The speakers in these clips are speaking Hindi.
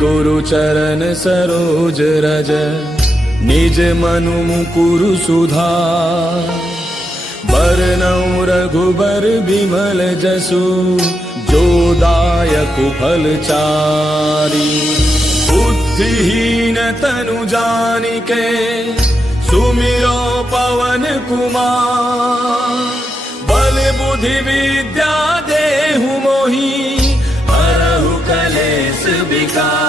गुरु चरण सरोज रज निज मनु मुकुरु सुधार। बरनउँ रघुबर बिमल जसु जो दायक फलचारी। बुद्धिहीन तनु जानिके सुमिरो पवन कुमार। बल बुद्धि विद्या देहु मोहि हरहु कलेस विकार।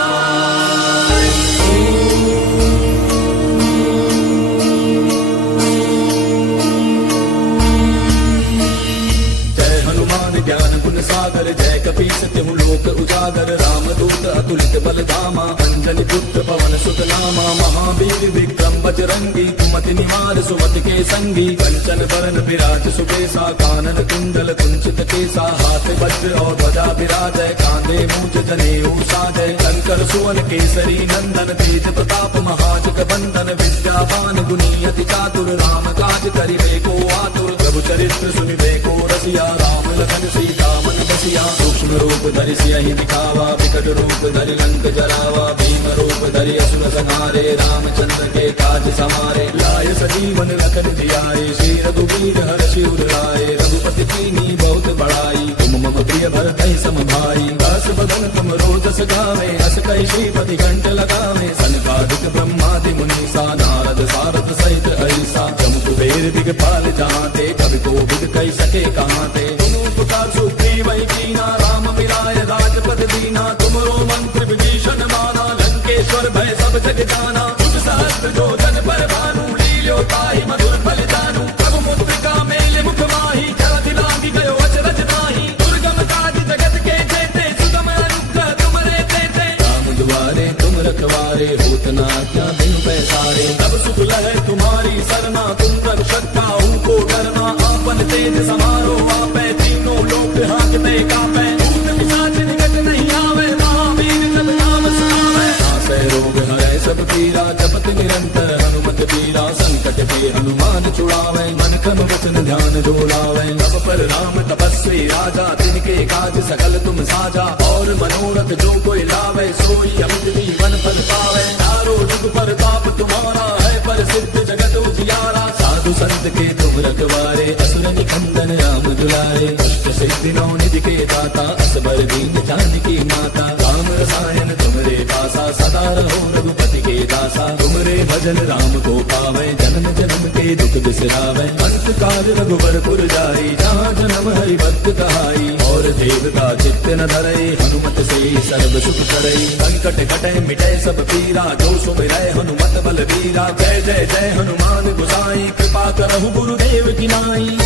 ज्ञान गुण सागर जय कपीस तिहु लोक उजागर। रामदूत अतुलित बल धामा अंजनी पुत्र पवन सुत नामा। महावीर विक्रम बजरंगी कुमति निवार सुमति के संगी। कंचन बरन विराज सुबेसा कानन कुंडल कुंचित केसा। हाथ वज्र और ध्वजा विराजय कांधे मूंज जनेऊ साजय। शंकर सुवन केसरी नंदन तेज प्रताप महाजग बंदन। विद्यावान गुणी अति चातुर राम काज करिबे को आतुर। प्रभु चरित्र सुनिबे को रसिया राम लखन सीता मन बसिया। सूक्ष्म रूप धरि सियहि दिखावा विकट रूप धरि लंक जरावा। भीम रूप धरि असुर संहारे रामचंद्र के काज समारे। लाय सजीवन लखन जियाए श्री रघुवीर हर्षि उर लाए। रघुपति कीन्ही बहुत बड़ाई तुम मम प्रिय भरतहि सम भाई। दास बदन तुम रोजस गावे अस कहि श्रीपति कंठ लगावे। सनकादिक ब्रह्मादि मुनीसा नारद सारद सहित ऐसा। जम कुबेर दिगपाल जहांते कवि कोविद कहि सके कहांते। पुकार सुग्रीवहि कीना राम मिलाय राजपद दीना। तुमरो मंत्र विभीषण माना लंकेश्वर भय सब जग जाना। कुछ सहस्त्र जो जन पर भानु लील्यो ताहि मधुर फल जानू। प्रभु मुद्रिका मेल मुख माहि जलधि लांघि गयो अचरज ताहि। दुर्गम काज जगत के जेते सुगम अनुग्रह तुमरे तेते। राम दुआरे तुम रखवारे होत न आज्ञा बिनु पैसारे। तब सुख लहै तुम्हारी सरना तुम रक्षक काहू को डरना। आपन तेज समारो आपै तीनों लोक हांकते कांपै। भूत पिशाच निकट नहीं आवे महावीर जब नाम सुनावै। नासै रोग हरै सब पीरा जपत निरंतर हनुमत बीरा। संकट के हनुमान छुड़ावै मन क्रम वचन ध्यान जो लावै। तब पर राम तपस्वी राजा तिनके काज सकल तुम साजा। और मनोरथ जो कोई लावै सोई अमित जीवन फल पावै। चारों जुग परताप तुम्हारा है प्रसिद्ध जगत उजियारा। साधु संत के तुम रखवारे असुर निकंदन राम दुलारे। अष्ट सिद्धि नौ निधि के दाता असबर दीन जानकी माता। राम रसायन तुमरे पासा सदा रहो रघुपति के दासा। तुमरे भजन राम को पावै जन्म जन्म के दुख बिसरावै। अंत काल रघुबर पुर जाई जहाँ जन्म हरि भक्त कहाई। और देवता चित्त न धरै हनुमत से सर्व सुख करई। संकट कटै मिटै सब पीरा जो सुमिरै हनुमत बल बीरा। जय जय जय हनुमान गोसाई कृपा करहु गुरुदेव की नाई।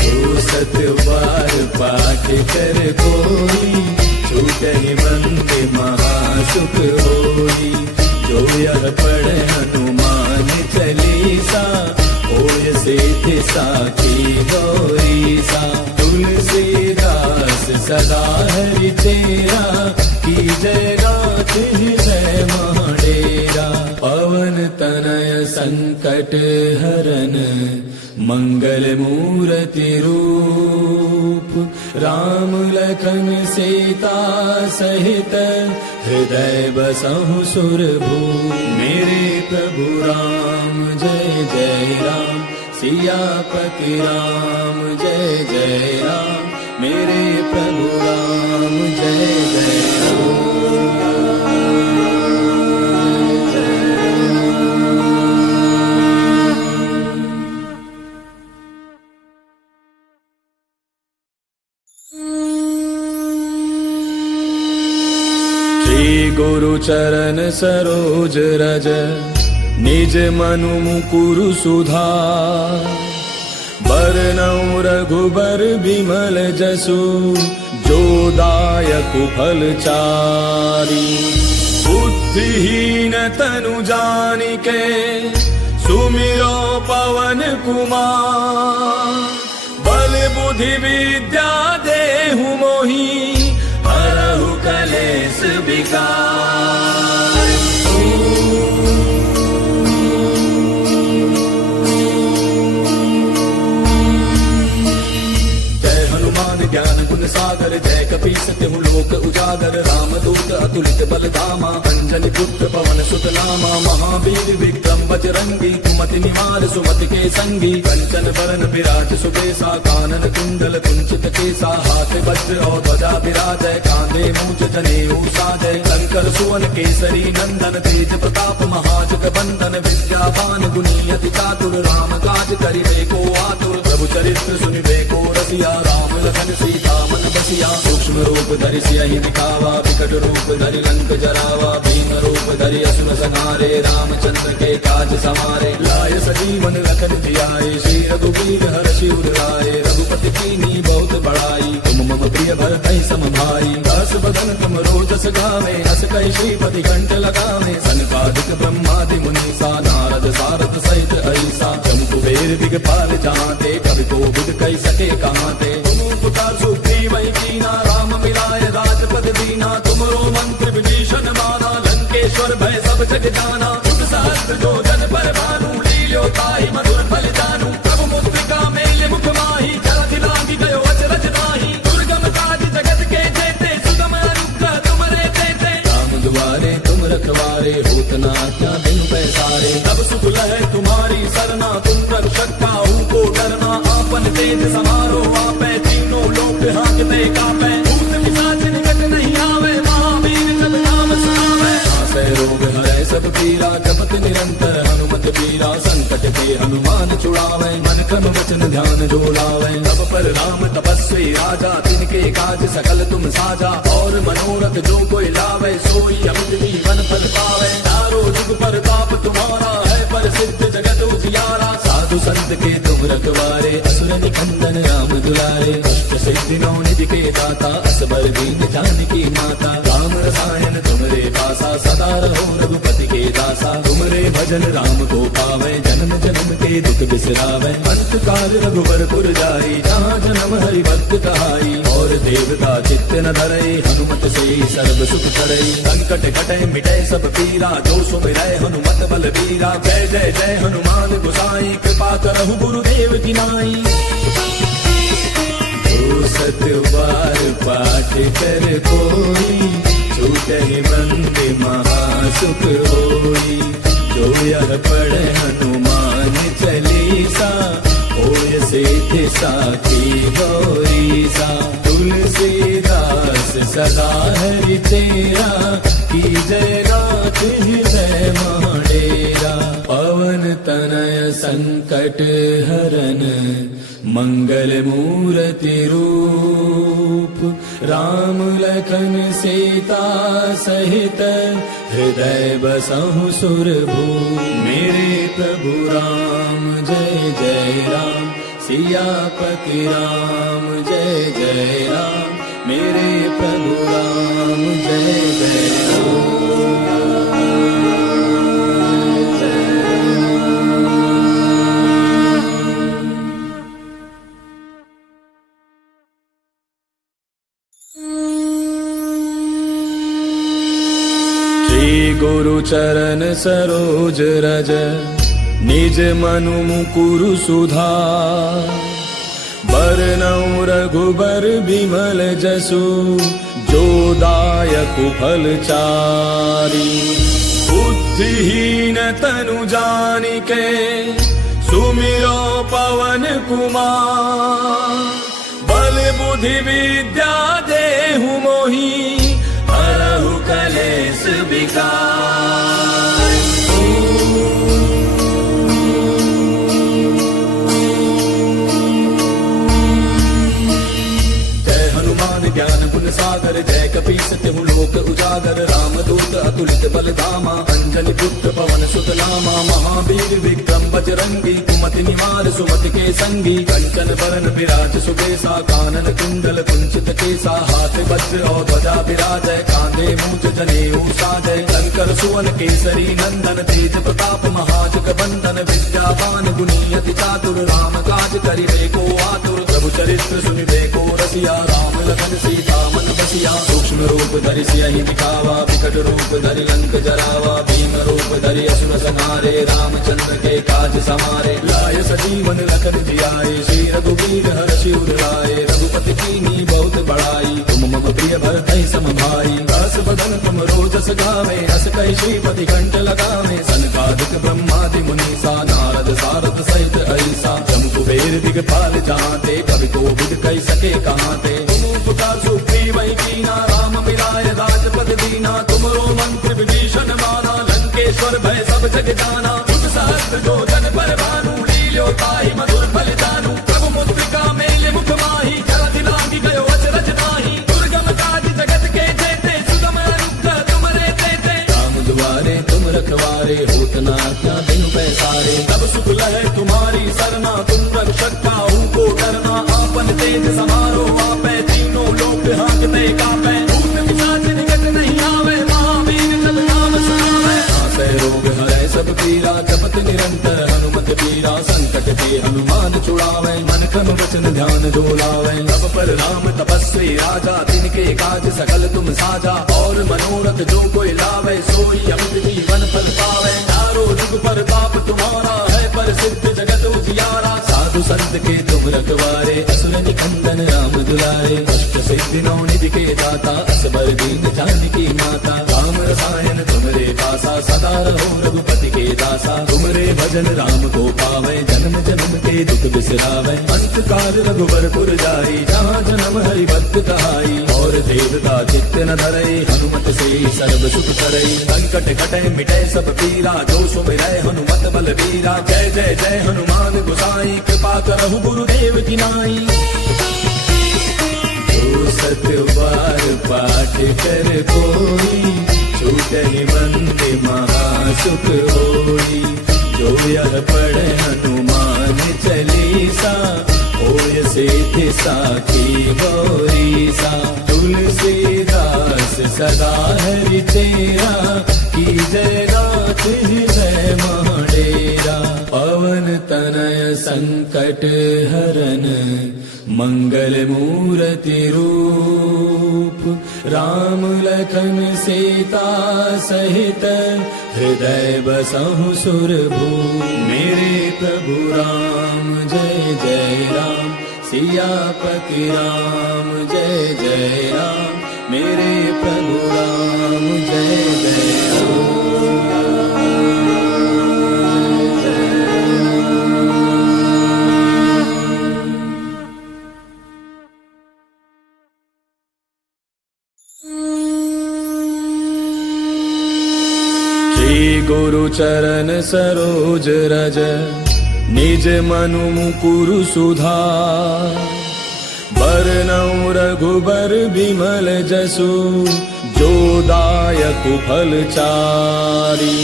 जो सत बार पाठ कर कोई छूटहि बंदे महासुख होई। जो यह पढ़े हनुमान चालीसा होय सिद्धि साखी गौरीसा। तुलसीदास सदा हरि तेरा की जय गाथ हृदय महाडेरा। पवन तनय संकट हरन मंगल मूर्ति रूप। राम लखन सीता सहित हृदय बसहु सुरभूप। मेरे प्रभु राम जय जय राम सियापति राम जय जय राम। मेरे प्रभु राम जय जय राम। गुरु चरण सरोज रज निज मनु मुकुरु सुधार। बरनउँ रघुबर बिमल जसु जो दायक फलचारी। बुद्धिहीन तनु जानिके सुमिरो पवन कुमार। बल बुद्धि विद्या देहु मोहि हरहु कलेस विकार। हनुमान ज्ञान गुण सागर जय कपीस तिहु लोक उजागर रामदूत अतुलित बल धामा अंजनी पुत्र पवन सुत नामा महावीर विक्रम बजरंगी कुमति निवार सुमति के संगी कंचन बरन विराज सुबेसा कानन कुंडल कुंचित केसा हाथ वज्र और ध्वजा विराजय कांधे मूंज जनेऊ साजय शंकर सुवन केसरी नंदन तेज प्रताप महाजग बंदन विद्यावान गुणी अति चातुर राम काज करिबे को आतुर प्रभु चरित्र सुनिबे को रसिया राम लखन सीता मन बसिया सूक्ष्म रूप धरि सियहि दिखावा विकट रूप धरि लंक जरावा भीम रूप धरि असुर संहारे रामचंद्र के काज समारे लाय सजीवन लखन जियाए श्री रघुवीर हर्षि उर लाए रघुपति कीन्ही बहुत बड़ाई तुम मम प्रिय भरतहि सम भाई दास बदन तुम रोजस गावे अस कहि श्रीपति कंठ लगावे सनकादिक ब्रह्मादि मुनीसा नारद सारथ सहित ऐसा जम कुबेर दिगपाल जहांते कवि कोविद कहि सके कहांते तुम उपकार सुग्रीव कीना राम मिलाय राजपद दीना तुमरो मंत्र विभीषण माना लंकेश्वर भय सब जग जाना जुग सहस्त्र जो जन पर भानु लील्यो ताहि मधुर फल जानू प्रभु मुद्रिका मेल मुख माहि जलधि लांघि गयो अचरज नाहि दुर्गम काज जगत के जेते सुगम अनुग्रह तुमरे तेते राम दुआरे तुम रखवारे होत न आज्ञा बिनु पैसारे तब सुख लहै तुम्हारी सरना तुम रक्षक काहू को डरना आपन तेज समारो आपै तीनों लोक हांकते कापै भूत पिशाच निकट नहीं आवे महावीर जब नाम सुनावे नासै रोग हरै सब पीरा जपत निरंतर हनुमत पीरा संकट के हनुमान छुड़ावे मन क्रम वचन ध्यान जो लावे तब पर राम तपस्वी राजा तिनके काज सकल तुम साजा और मनोरथ जो कोई लावे सोई अमित जीवन फल पावे चारों जुग पर ताप तुम्हारा है प्रसिद्ध जगत उजियारा साधु संत के तुम रखवारे असुर निकंदन राम दुलारे कष्ट सिद्धि नौ निधि के दाता असबर दीन जानकी माता राम रसायन तुमरे पासा सदा रहो रघुपति के दासा तुमरे भजन राम को पावे जन्म जन्म के दुख बिसरावे अंत काल रघुवर पुर जाई जहाँ जन्म हरि भक्त कहाई और देवता चित्त न धरे हनुमत से सर्व सुख करे संकट कटे मिटे सब पीरा जो सुमिरै हनुमत बल बीरा जय जय जय हनुमान गोसाई कृपा करहु गुरुदेव की नाई जो सत बार पाठ कर कोई छूटहि बंदे महासुख होई जो यह पढ़े हनुमान चालीसा होय सिद्धि साखी गौरीसा तुलसीदास सदा हरि तेरा की जय नाथ हृदय माडेरा पवन तनय संकट हरन मंगल मूर्ति रूप राम लखन सीता सहित हृदय बसहु सुरभूप मेरे प्रभु राम जय जय राम सियापति राम जय जय राम मेरे प्रभु राम जय जय राम गुरु चरण सरोज रज निज मनु मुकुरु सुधार बरनउँ रघुबर बिमल जसु जो दायक फल चारि बुद्धिहीन तनु जानिके सुमिरो पवन कुमार बल बुद्धि विद्या देहु मोहि हरहु कलेश विकार जय हनुमान ज्ञान गुण सागर जय कपीस तिहु लोक उजागर रामदूत अतुलित बल धामा अंजनी पुत्र पवन सुत नामा महावीर विक्रम बजरंगी कुमति निवार सुमति के संगी कंचन बरन विराज सुबेसा कानन कुंडल कुंचित केसा हाथ वज्र और ध्वजा विराजय कांधे मूंज जनेऊ साजय शंकर सुवन केसरी नंदन तेज प्रताप महाजग बंदन विद्यावान गुणी अति चातुर राम काज करिबे को आतुर प्रभु चरित्र सुनिबे को रसिया राम लखन सीता मन बसिया सूक्ष्म रूप धरि सियहि दिखावा विकट रूप धरि लंक जरावा भीम रूप धरि असुर संहारे रामचंद्र के काज समारे लाय सजीवन लखन जियाए श्री रघुवीर हर्षि उर लाए रघुपति कीन्ही भरतहि समभाई। रस बदन तुम रोजस गावे, अस कहि श्रीपति कंठ लगावे। सनकादिक ब्रह्मादि मुनीसा, नारद सारद सहित ऐसा। जम कुबेर दिगपाल जहांते, कवि कोविद कहि सके कहांते। तुम पुकार सुग्रीव कीना, राम मिलाय राजपद दीना। तुमरो मंत्र विभीषण माना, लंकेश्वर भय सब जग जाना। तुझ सहस्त्र जो जन पर भानु, लील्यो ताहि मधुर फल जानू। प्रभु मुद्रिका मेले मुख माही, जलधि लांघि गयो अचरज ताहि। दुर्गम काज जगत के जेते, सुगम अनुग्रह तुमरे तेते। राम दुआरे तुम रखवारे, होत न आज्ञा बिनु पैसारे। तब सुख लहै तुम्हारी सरना, तुम रक्षक काहू को डरना। आपन तेज समारो आपै, तीनों लोक हांकते कापै। भूत पिशाच निकट नहीं आवे, महावीर जब नाम सुनावे। नासै रोग हरै सब पीरा, जपत निरंतर हनुमत पीरा। संकट के हनुमान छुड़ावे, मन क्रम वचन ध्यान जो लावे। तब पर राम तपस्वी राजा, तिनके काज सकल तुम साजा। और मनोरथ जो कोई लावे, सोई अमित जीवन फल पावे। चारों जुग पर ताप तुम्हारा है, पर सिद्ध जगत उजियारा। साधु संत के तुम रखवारे, असुर निकंदन राम दुलारे। अष्ट सिद्धि नौ निधि के दाता, असबर दीन जानकी माता। राम रसायन तुमरे पासा, सदा रहो रघुपति के दासा। तुमरे भजन राम को पावे, जन्म जन्म के दुख बिसरावे। अंत काल रघुबरपुर जाई, जहाँ जन्म हरि भक्त कहाई। और देवता चित्त न धरई, हनुमत से सर्व सुख करई। संकट कटै मिटै सब पीरा, जो सुमिरै हनुमत बल वीरा। जय जय जय हनुमान गोसाई, कृपा करहु गुरुदेव की नाई। जो सत बार पाठ कर कोई, छूटहि बंदे महासुख होई। जो यह पढ़े हनुमान चालीसा, होय सिद्धि साखी गौरीसा। तुलसीदास सदा हरि तेरा, की जय नाथ हृदय महडेरा। पवन तनय संकट हरन, मंगल मूर्ति रूप। राम लखन सीता सहित, हृदय बसहु सुरभूप। मेरे प्रभु राम जय जय राम, सियापति राम जय जय राम। मेरे प्रभु राम जय जय राम। गुरु चरण सरोज रज, निज मनु मुकुरु सुधार। बरनउँ रघुबर बिमल जसु, जो दायक फल चारि।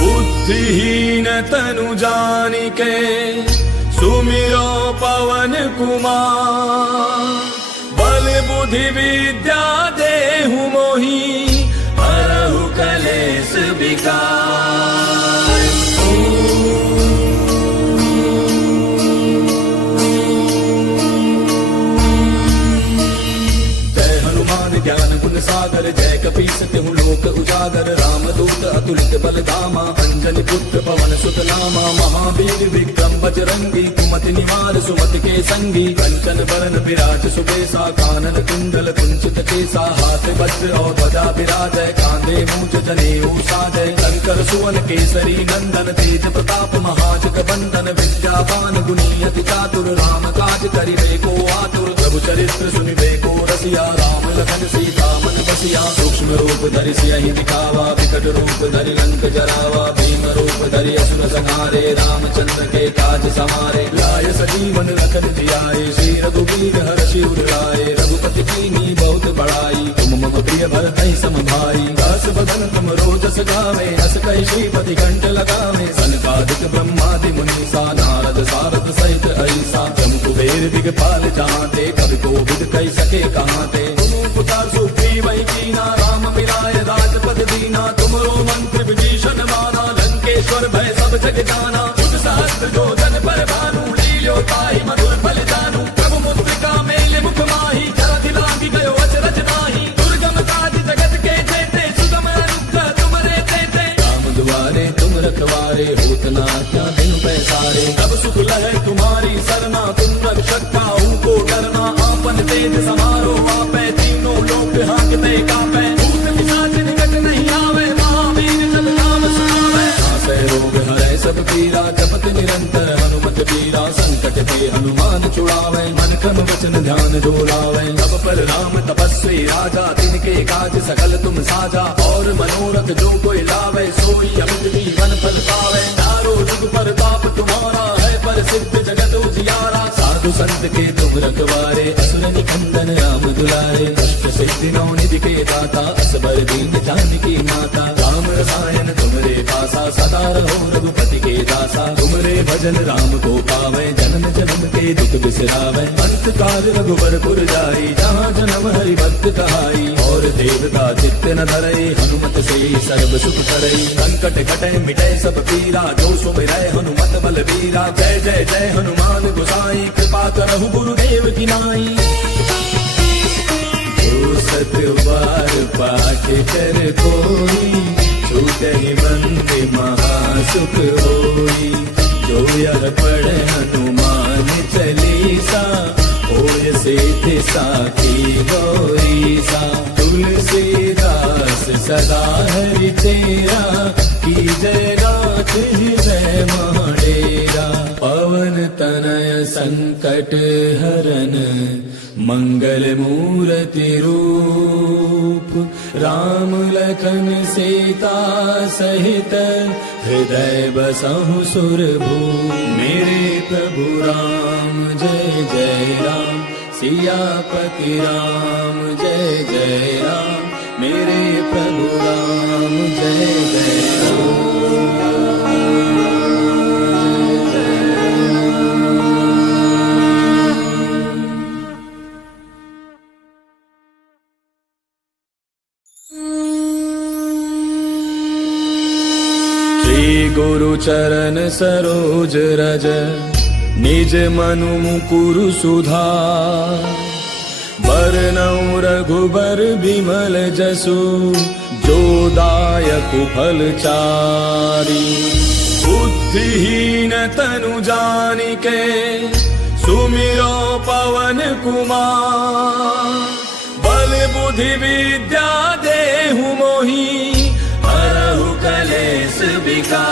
बुद्धिहीन तनु जानिके, सुमिरो पवन कुमार। बल बुद्धि विद्या देहु मोहि, हरहु कलेश विकार। जय हनुमान ज्ञान गुण सागर, जय कपीस तिहु लोक उजागर। रामदूत अतुलित बल धामा, अंजनी पुत्र पवन सुत नामा। महावीर विक्रम बजरंगी, कुमति निवार सुमति के संगी। कंचन बरन विराज सुबेसा, कानन कुंडल कुंचित केसा। हाथ वज्र और ध्वजा विराजय, कांधे मूंज जनेऊ साजय। शंकर सुवन केसरी नंदन, तेज प्रताप महाजग बंदन। विद्यावान गुणी अति चातुर, राम काज करिबे को आतुर। प्रभु चरित्र सुनिबे को रसिया, राम लखन सीता मन बसिया। सूक्ष्म रूप धरि सियहि दिखावा, विकट रूप धरि लंक जरावा। भीम रूप धरि असुर संहारे, रामचंद्र के काज समारे। लाय सजीवन लखन जियाए, श्री रघुवीर हर्षि उर लाए। रघुपति कीन्ही बहुत बड़ाई, तुम मम प्रिय भरतहि समभाई। दास बदन तुम रोजस गावे, अस कहि श्रीपति कंठ लगावे। सनकादिक ब्रह्मादि मुनीसा, नारद सारद सहित ऐसा। जम कुबेर दिगपाल जहांते, कवि कोविद कहि सके कहांते। तुम पुकार सुग्रीव कीना, राम मिलाय राजपद दीना। तुमरो मंत्र विभीषण माना, लंकेश्वर भय सब जग जाना। तुझ सहस्त्र जो जन पर भानु, लील्यो ताहि मधुर फल जानू। प्रभु मुद्रिका मेले मुख माही, जलधि लांघि गयो अचरज ताहि। दुर्गम काज जगत के जेते, सुगम अनुग्रह तुमरे तेते। राम दुआरे तुम रखवारे, होत न आज्ञा बिनु पैसारे। तब सुख लहै तुम्हारी सरना, तुम रक्षक काहू को डरना। आपन तेज समारो आपै, तीनों लोक पावे मन क्रम वचन ध्यान जो लावे। तब पर राम तपस्वी राजा तिनके काज सकल तुम साजा। और मनोरथ जो कोई लावे सोई अमित जीवन फल पावे। चारों जुग परताप तुम्हारा है पर सिद्ध जगत उजियारा। साधु संत के तुम रखवारे असुर निकंदन राम दुलारे। अष्ट सिद्धि नौ निधि के दाता असबर दीन जानकी माता। राम रसायन तुमरे पासा सदा रहो रघुपति के दासा। तुमरे भजन राम को पावे जन्म जन्म के दुख बिसरावे। अंत काल रघुबर पुर जाई जहाँ जन्म हरि भक्त कहाई। और देवता चित्त न धरई हनुमत से सर्व सुख करई। संकट कटे मिटे सब पीरा जो सुमिरै हनुमत बल बीरा। जय जय जय हनुमान गोसाई कृपा करहु गुरुदेव की नाई। जो सत बार पाठ कर कोई छूटहि बंदे महासुख होई। जो यह पढ़े हनुमान चालीसा होय सिद्ध साखी गौरीसा। तुलसीदास सदा हरि तेरा की जय नाथ हृदय महडेरा। पवन तनय संकट हरन मंगल मूर्ति रूप। राम लखन सीता सहित हृदय बसहु सुरभूप। मेरे प्रभु राम जय जय राम सियापति राम जय जय राम। मेरे प्रभु राम जय जय राम। गुरु चरण सरोज रज निज मनु मुकुरु सुधार। बरनउँ रघुबर बिमल जसु जो दायक फल चारि। बुद्धिहीन तनु जानिके सुमिरो पवन कुमार। बल बुद्धि विद्या देहु मोहि हरहु कलेश विकार।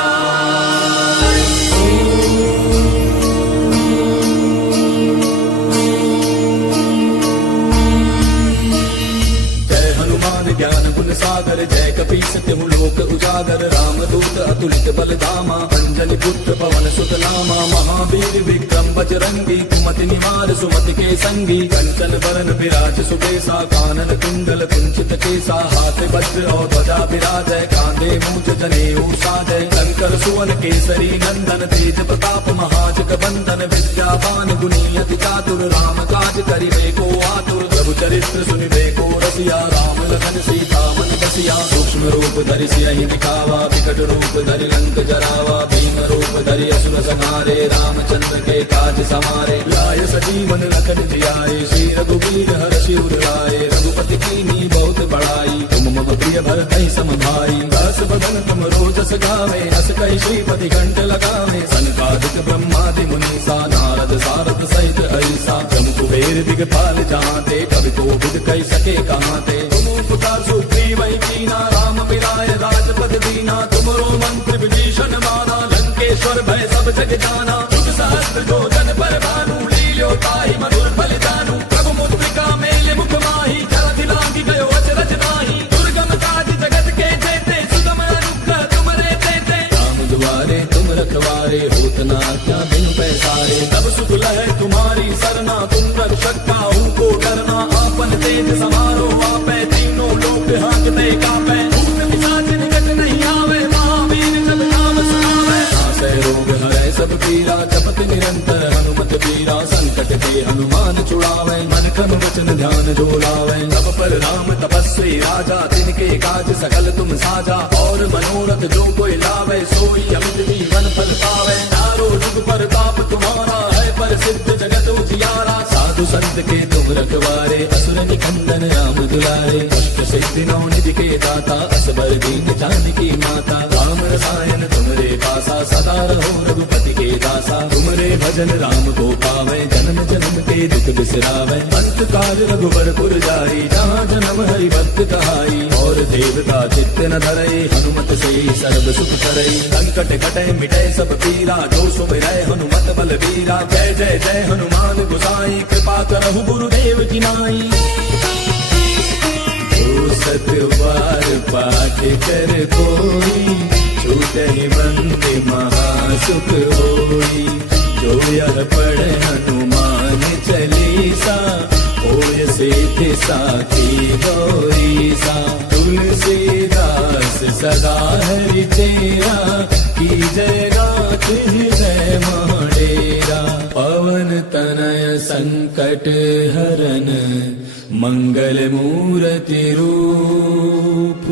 जय हनुमान ज्ञान गुण सागर जय कपीस तिहु लोक उजागर। राम दूत अतुलित बल धामा अंजनी पुत्र पवन सुत नामा। महावीर विक्रम बजरंगी कुमति निवार सुमति के संगी। कंचन बरन विराज सुबेसा कानन कुंडल कुंचित केसा। हाथ वज्र और ध्वजा विराजय कांधे मूंज जनेऊ साजय। शंकर सुवन केसरी नंदन तेज प्रताप महाजग बंदन। विद्यावान गुणी अति चातुर राम काज करिबे को आतुर। प्रभु चरित्र सुनिबे को रसिया राम लखन सीता मन बसिया। सूक्ष्म रूप धरि सियहि दिखावा विकट रूप धरि लंक जरावा। भीम रूप धरि असुर संहारे रामचंद्र के काज समारे। लाय सजीवन लखन जियाए श्री रघुवीर हर्षि उर लाए। रघुपति कीन्ही बहुत बड़ाई तुम मम प्रिय भरतहि सम भाई। दस बदन तुम रोजस गावे हस कहि श्रीपति कंठ लगावे। सनकादिक ब्रह्मादि मुनीसा नारद सारद सहित अहिसा। जम कुबेर दिगपाल जहांते कवि कोविद कहि सके कहांते। तुम उपकार सुग्रीवहि कीना राम मिलाए राजपद दीना। तुमरो मंत्र विभीषण माना लंकेश्वर भय सब जग जाना। युग सहस्त्र जो जन पर भानु लील्यो ताहि मधुर फल जानू। प्रभु मुद्रिका मेले मुख माहि जलधि लांघि गयो अचरज नाहि। दुर्गम काज जगत के जेते सुगम अनुग्रह तुमरे तेते। राम दुआरे तुम रखवारे होत न आज्ञा बिनु पैसारे। तब सुख लहै तुम्हारी सरना तुम रक्षक काहू को डरना। आपन तेज समारो आपै तीनों लोक हांकते कापै। भूत पिशाच निकट नहीं आवे महावीर जब नाम सुनावे। नासै रोग हरै सब पीरा जपत निरंतर हनुमत बीरा। संकट ते हनुमान छुड़ावे मन क्रम वचन ध्यान जो लावे। तब पर राम तपस्वी राजा तिनके काज सकल तुम साजा। और मनोरथ जो कोई लावे सोई अमित जीवन फल पावे। चारों जुग परताप तुम्हारा है पर सिद्ध जगत उजियारा। साधु संत के तुम रखवारे असुर निकंदन राम दुलारे। अष्ट सिद्धि नौ निधि के दाता असबर दीन जानकी माता। राम रसायन तुमरे पासा सदा रहो रघुपति के दासा। तुमरे भजन राम को पावे जन्म जन्म के दुख बिसरावे। अंत काल रघुबर पुर जाई जहाँ जन्म हरि भक्त कहाई। और और देवता चित्त न धरई हनुमत से सर्व सुख करई संकट कटे मिटे सब पीरा जो सुमिरै हनुमत बल बीरा जय जय जय हनुमान गोसाई कृपा करहु गुरुदेव की नाई सतबार पाठ कर कोई छूटहि बंदे महासुख होई जो यह पढ़े हनुमान चालीसा होय सिद्धि साखी गौरीसा तुलसीदास सदा हरि तेरा की जय नाथ हृदय महडेरा पवन तनय संकट हरन मंगल मूर्ति रूप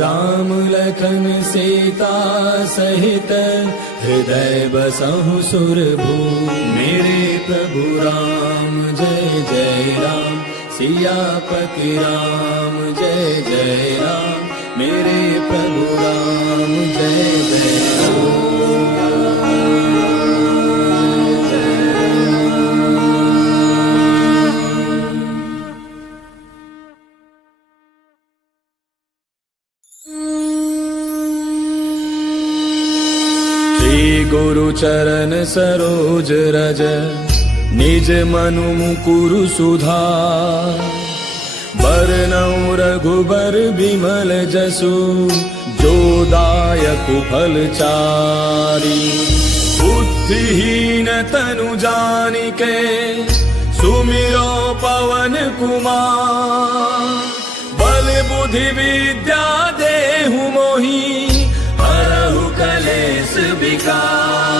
राम लखन सीता सहित हृदय बसहु सुरभूप मेरे प्रभु राम जय जय राम सियापति राम जय जय राम मेरे प्रभु राम जय जय गुरु चरण सरोज रज निज मनु मुकुरु सुधार बरनउँ रघुबर बिमल जसु जो दायक फल चारि बुद्धिहीन तनु जानिके सुमिरो पवन कुमार बल बुद्धि विद्या देहु मोहि हरहु कलेश विकार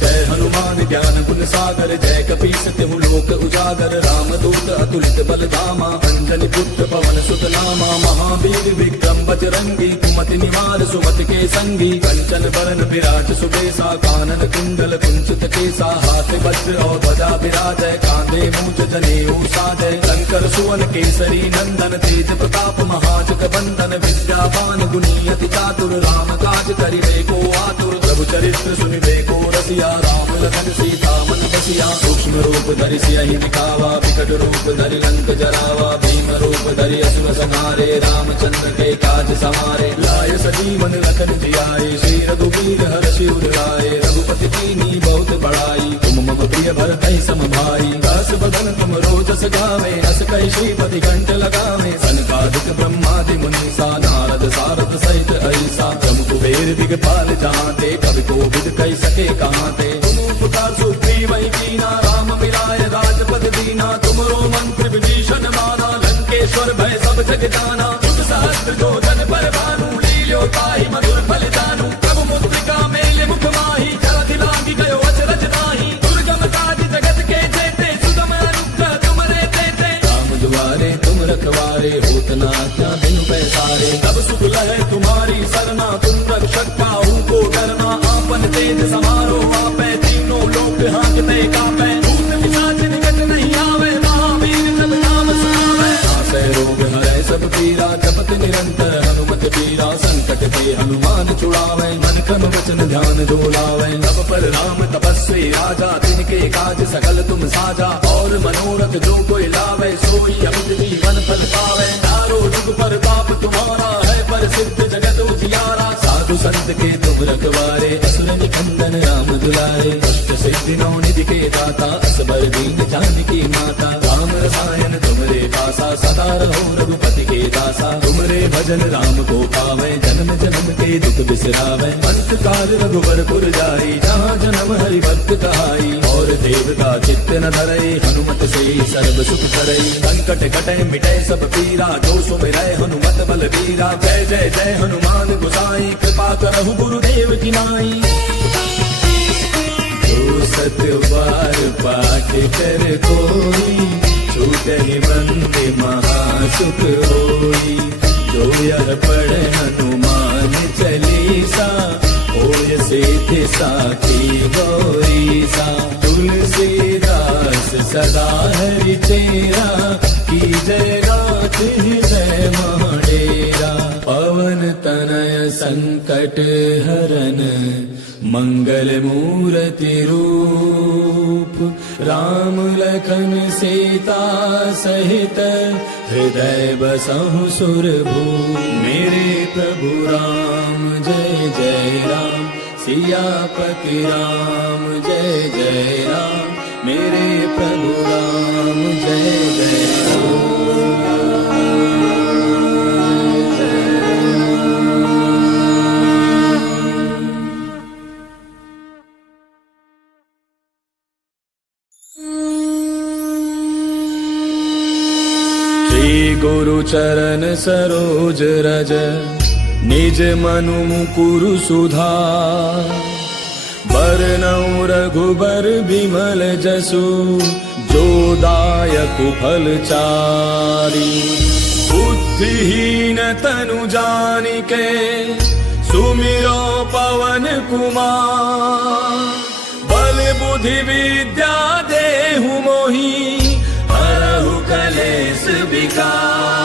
जय हनुमान ज्ञान गुण सागर जय कपीस तिहु लोक उजागर रामदूत अतुलित बल धामा अंजनी पुत्र पवन सुत नामा महावीर विक्रम बजरंगी कुमति निवार सुमति के संगी कंचन बरन विराज सुबेसा कानन कुंडल कुंचित केसा हाथ वज्र और ध्वजा विराजय कांधे मूंज जनेऊ साजय शंकर सुवन केसरी नंदन तेज प्रताप महाजग बंदन विद्यावान गुणी अति चातुर राम काज करिबे को आतुर प्रभु चरित्र सुनिबे को रसिया राम लखन सीता मन बसिया सूक्ष्म रूप धरि सियहि दिखावा विकट रूप धरि लंक जरावा भीम रूप धरि असुर संहारे रामचंद्र के काज सवारे लाय सजीवन लखन जियाए श्री रघुवीर हर्षि उर लाए रघुपति कीन्ही बहुत बड़ाई तुम मम प्रिय भरतहि सम भाई दास बदन तुम रोजस गावे अस कहि श्रीपति कंठ लगावे सनकादिक ब्रह्मादि मुनीसा नारद सारद सहित ऐसा जम कुबेर दिगपाल जहांते कवि कोविद कहि सके कहांते तुम उपकार सुग्रीव कीना राम मिलाय राजपद दीना तुमरो मंत्र विभीषण माना लंकेश्वर भय सब जग जाना तुम सहस्त्र जो जन पर भानु लील्यो ताहि मधुर फल जानू प्रभु मुद्रिका मेले मुख माही जल दिलांगी गयो अचरज नाही दुर्गम काज जगत के जेते सुगम अनुग्रह तुमरे तेते राम दुआरे तुम रखवारे होत न आज्ञा बिनु पैसारे तब सुख लहै तुम्हारी सरना तुम रक्षक काहू को डरना आपन तेज समारो आपै तीनों लोक हांकते कापै भूत पिशाच निकट नहीं आवे महावीर जब नाम सुनावे नासै रोग हरै सब पीरा जपत निरंतर हनुमत पीरा संकट ते हनुमान छुड़ावे मन क्रम वचन ध्यान जो लावे तब पर राम तपस्वी राजा तिनके काज सकल तुम साजा और मनोरथ जो कोई लावे सोई अमित जीवन फल पावे चारों जुग पर बाप तुम्हारा है पर सिद्ध जगत उजियारा साधु संत के तुम रखवारे असुर निकंदन राम दुलारे अष्ट सिद्धि नौ निधि के दाता असबर दीन जानकी माता राम रसायन तुमरे पासा सदा रहो रघुपति के दासा तुमरे भजन राम को पावे जन्म जन्म के दुख बिसरावे अंत काल रघुबर पुर जाई जहाँ जन्म हरि भक्त कहाई और देवता चित्त न धरई हनुमत से सर्व सुख करई संकट कटे मिटे सब पीरा जो सुमिरै हनुमत बल बीरा जय जय जय हनुमान गोसाई कृपा करहु गुरुदेव की नाई सत बार पाठ कर कोई छूटहि बंदे महासुख होई जो यह पढ़े हनुमान चालीसा होय सिद्धि साखी गौरीसा तुलसीदास सदा हरि तेरा की जय नाथ हृदय महडेरा पवन तनय संकट हरन मंगल मूर्ति रूप राम लखन सीता सहित हृदय बसहु सुरभूप। मेरे प्रभु राम जय जय राम सियापति राम जय जय राम। मेरे प्रभु राम जय जय राम। श्री गुरु चरण सरोज रज निज मनु मुकुरु सुधार। बरनउँ रघुबर बिमल जसु जो दायक फल चारि। बुद्धिहीन तनु जानिके सुमिरो पवन कुमार। बल बुद्धि विद्या देहु मोहि हरहु कलेश विकार।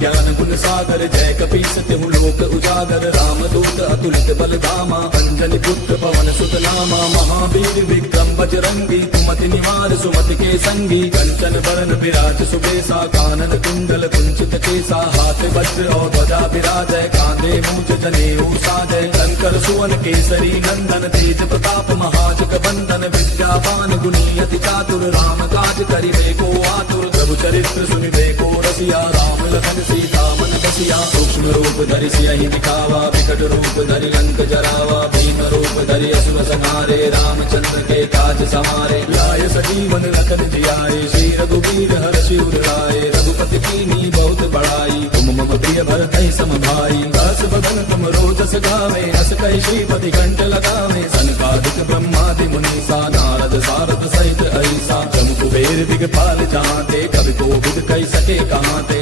ज्ञान गुण सागर जय कपीस तिहु लोक उजागर। राम दूत अतुलित बल धामा अंजनी पुत्र पवन सुत नामा। महावीर विक्रम बजरंगी कुमति निवार सुमति के संगी। कंचन वरण विराज सुबेसा कानन कुंडल कुंचित केसा। हाथ वज्र और ध्वजा विराजय कांधे मूंज जनेऊ साजय। शंकर सुवन केसरी नंदन तेज प्रताप महाजग बंदन। विद्यावान गुणी अति चातुर राम काज करिबे को आतुर। प्रभु चरित्र सुनिबे को रसिया राम लखन सीता मन बसिया। सूक्ष्म रूप धरि सियहि दिखावा विकट रूप धरि लंक जरावा। भीम रूप धरि असुर संहारे रामचंद्र के काज समारे। लाय सजीवन लखन जियाए श्री रघुवीर हर्षि उर लाए। रघुपति कीन्ही बहुत बड़ाई तुम मम प्रिय भरतहि सम भाई। दास बदन तुम रोजस गावे अस कहि श्रीपति कंठ लगावे। सनकादिक ब्रह्मादि मुनीसा नारद सारद सहित अहिसा। जम कुबेर दिगपाल जहांते कवि कोविद कहि सके कहांते।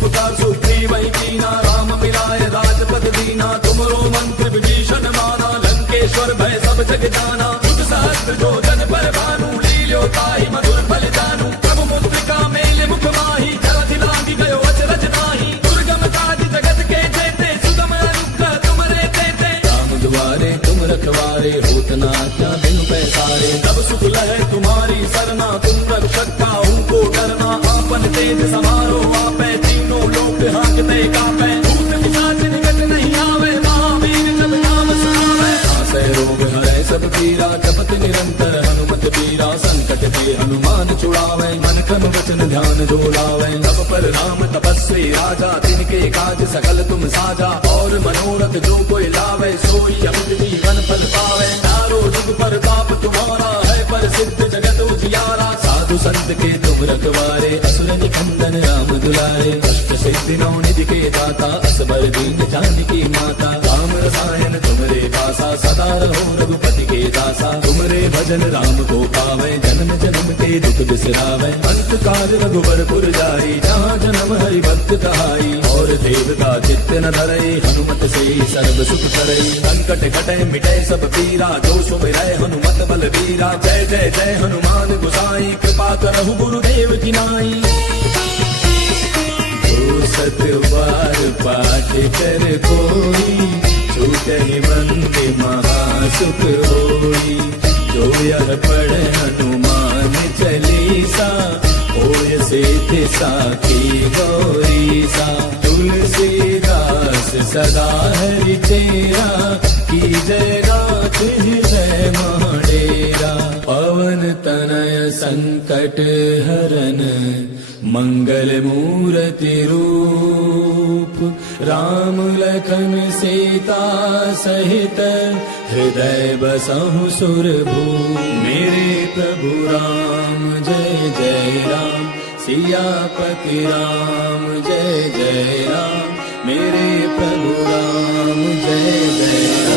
पुकार सुग्रीव कीना राम मिलाय राजपद दीना। तुमरो मंत्र विभीषण माना लंकेश्वर भय सब जग जाना। बुध सहस्त्र जो जन पर भानु लील्यो ताहि मधुर फल जानू। प्रभु मुद्रिका मेल मुख माहि जलधि लांघि गयो अचरज नाही। दुर्गम काज जगत के जेते सुगम अनुग्रह तुमरे तेते। राम दुआरे तुम रखवारे होत न आज्ञा बिनु पैसारे। तब सुख लहै तुम्हारी सरना तुम रक्षक काहू को डरना। आपन तेज समारो आपै तीनों लोक हांकते कांपै। भूत पिशाच निकट नहीं आवे महावीर जब नाम सुनावे। नासै रोग हरै सब पीरा जपत निरंतर हनुमत बीरा। संकट ते हनुमान छुड़ावे मन क्रम वचन ध्यान जो लावे। तब पर राम तपस्वी राजा तिनके काज सकल तुम साजा। और मनोरथ जो कोई लावे सोई अमित जीवन फल पावे। चारों जुग पर ताप तुम्हारा है प्रसिद्ध जगत उजियारा। साधु संत के तुम रखवारे असुर निकंदन राम दुलारे। अष्ट सिद्धि नौ निधि के दाता असबर दीन जानकी माता। राम रसायन तुमरे दासा सदा रहो रघुपति के दासा। तुमरे भजन राम को पावे जन्म जन्म के दुख बिसरावे। अंत काल रघुबर पुर जाई जहाँ जन्म हरि भक्त कहाई। और देवता चित्त न धरई हनुमत से सर्व सुख करई। संकट कटै मिटै सब पीरा जो सुमिरै हनुमत बल बीरा। जय जय जय हनुमान गोसाई कृपा करहु गुरुदेव की नाई। सत बार पाठ कर कोई छूटहि बंदे महासुख होई। जो यह पढ़ हनुमान चालीसा होय सिद्धि साखी गौरीसा। तुलसीदास सदा हरि चेरा की जय नाथ हृदय महडेरा। पवन तनय संकट हरन मंगल मूर्ति रूप राम लखन सीता सहित हृदय बसहु सुरभूप। मेरे प्रभु राम जय जय राम सियापति राम जय जय राम। मेरे प्रभु राम जय जय राम।